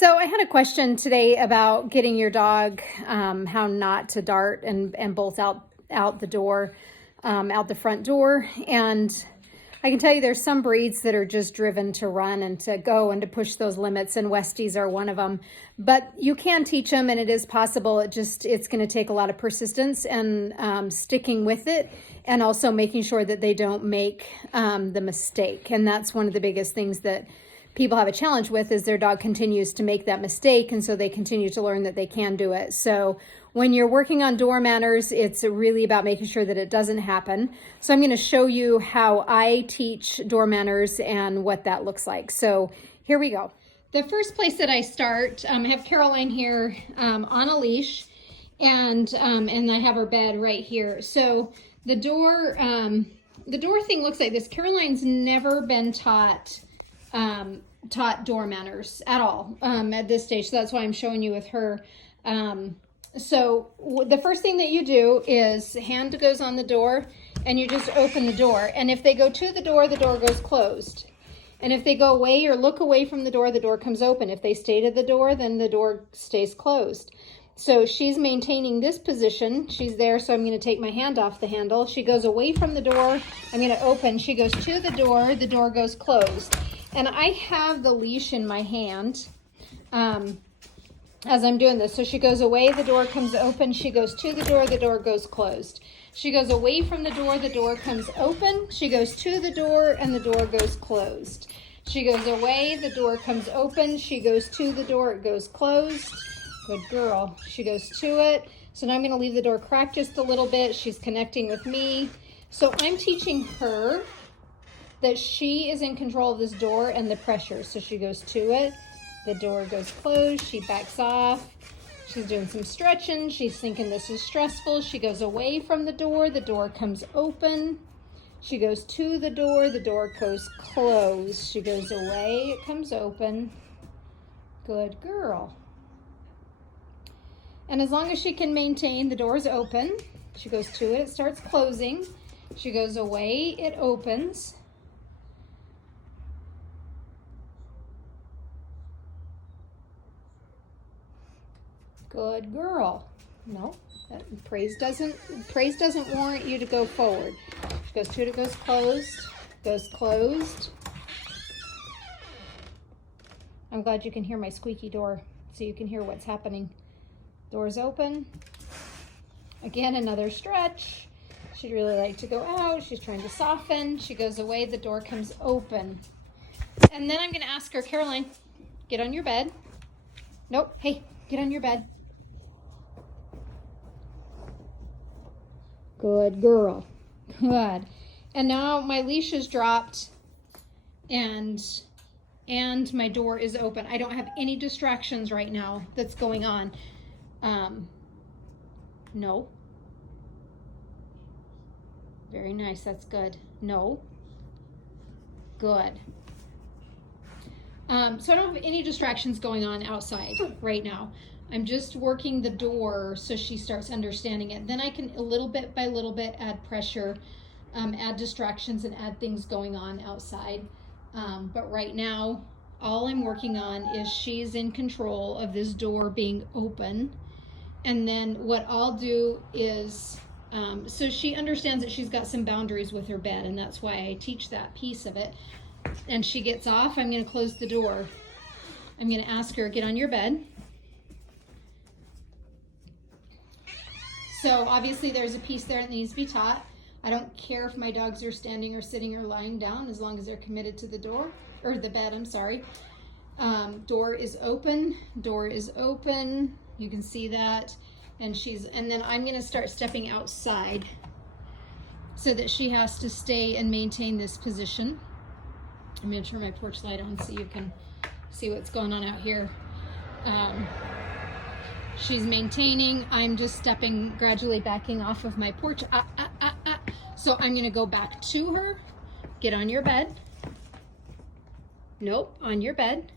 So I had a question today about getting your dog, how not to dart and bolt out the door, out the front door. And I can tell you there's some breeds that are just driven to run and to go and to push those limits, and Westies are one of them. But you can teach them, and it is possible. It's going to take a lot of persistence and sticking with it, and also making sure that they don't make the mistake. And that's one of the biggest things that people have a challenge with, is their dog continues to make that mistake, and so they continue to learn that they can do it. So when you're working on door manners, it's really about making sure that it doesn't happen. So I'm going to show you how I teach door manners and what that looks like. So here we go. The first place that I start, I have Caroline here on a leash, and I have her bed right here. So the door thing looks like this. Caroline's never been taught door manners at all at this stage, so that's why I'm showing you with her. So the first thing that you do is hand goes on the door and you just open the door, and if they go to the door goes closed, and if they go away or look away from the door comes open. If they stay to the door, then the door stays closed. So she's maintaining this position. She's there, so I'm going to take my hand off the handle. She goes away from the door. I'm going to open. She goes to the door goes closed. And I have the leash in my hand as I'm doing this. So she goes away, the door comes open. She goes to the door goes closed. She goes away from the door comes open. She goes to the door, and the door goes closed. She goes away, the door comes open. She goes to the door, it goes closed. Good girl. She goes to it. So now I'm going to leave the door cracked just a little bit. She's connecting with me. So I'm teaching her that she is in control of this door and the pressure. So she goes to it, the door goes closed, she backs off, she's doing some stretching, she's thinking this is stressful. She goes away from the door comes open. She goes to the door goes closed. She goes away, it comes open. Good girl. And as long as she can maintain the door's open, she goes to it, it starts closing. She goes away, it opens. Good girl. No, praise doesn't warrant you to go forward. She goes to it, it goes closed. I'm glad you can hear my squeaky door, so you can hear what's happening. Door's open. Again, another stretch. She'd really like to go out. She's trying to soften. She goes away, the door comes open. And then I'm going to ask her, Caroline, get on your bed. Nope, hey, get on your bed. Good girl. Good. And now my leash is dropped and my door is open. I don't have any distractions right now that's going on. No. Very nice. That's good. No. Good. So I don't have any distractions going on outside right now. I'm just working the door so she starts understanding it. Then I can, little bit by little bit, add pressure, add distractions, and add things going on outside. But right now, all I'm working on is she's in control of this door being open. And then what I'll do is, so she understands that she's got some boundaries with her bed, and that's why I teach that piece of it. And she gets off, I'm going to close the door. I'm going to ask her, get on your bed. So obviously there's a piece there that needs to be taught. I don't care if my dogs are standing or sitting or lying down, as long as they're committed to the door, or the bed, I'm sorry. Door is open. You can see that. And then I'm going to start stepping outside so that she has to stay and maintain this position. I'm going to turn my porch light on so you can see what's going on out here. She's maintaining. I'm just stepping, gradually backing off of my porch. So I'm going to go back to her. Get on your bed. Nope, on your bed.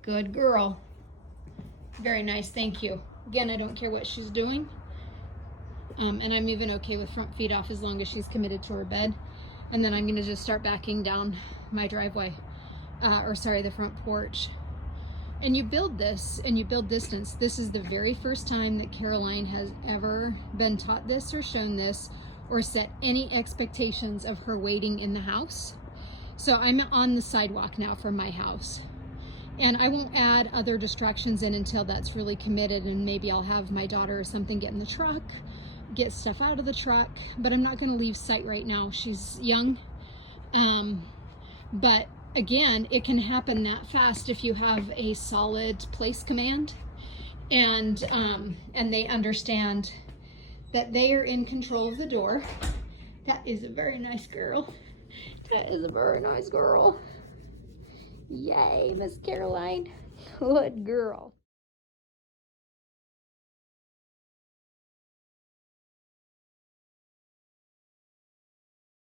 Good girl. Very nice, thank you. Again, I don't care what she's doing. And I'm even okay with front feet off as long as she's committed to her bed. And then I'm going to just start backing down my driveway, the front porch. And you build this and you build distance. This is the very first time that Caroline has ever been taught this or shown this or set any expectations of her waiting in the house. So I'm on the sidewalk now from my house. And I won't add other distractions in until that's really committed, and maybe I'll have my daughter or something get in the truck, get stuff out of the truck, but I'm not gonna leave sight right now. She's young. But again, it can happen that fast if you have a solid place command and they understand that they are in control of the door. That is a very nice girl. That is a very nice girl. Yay, Miss Caroline. Good girl.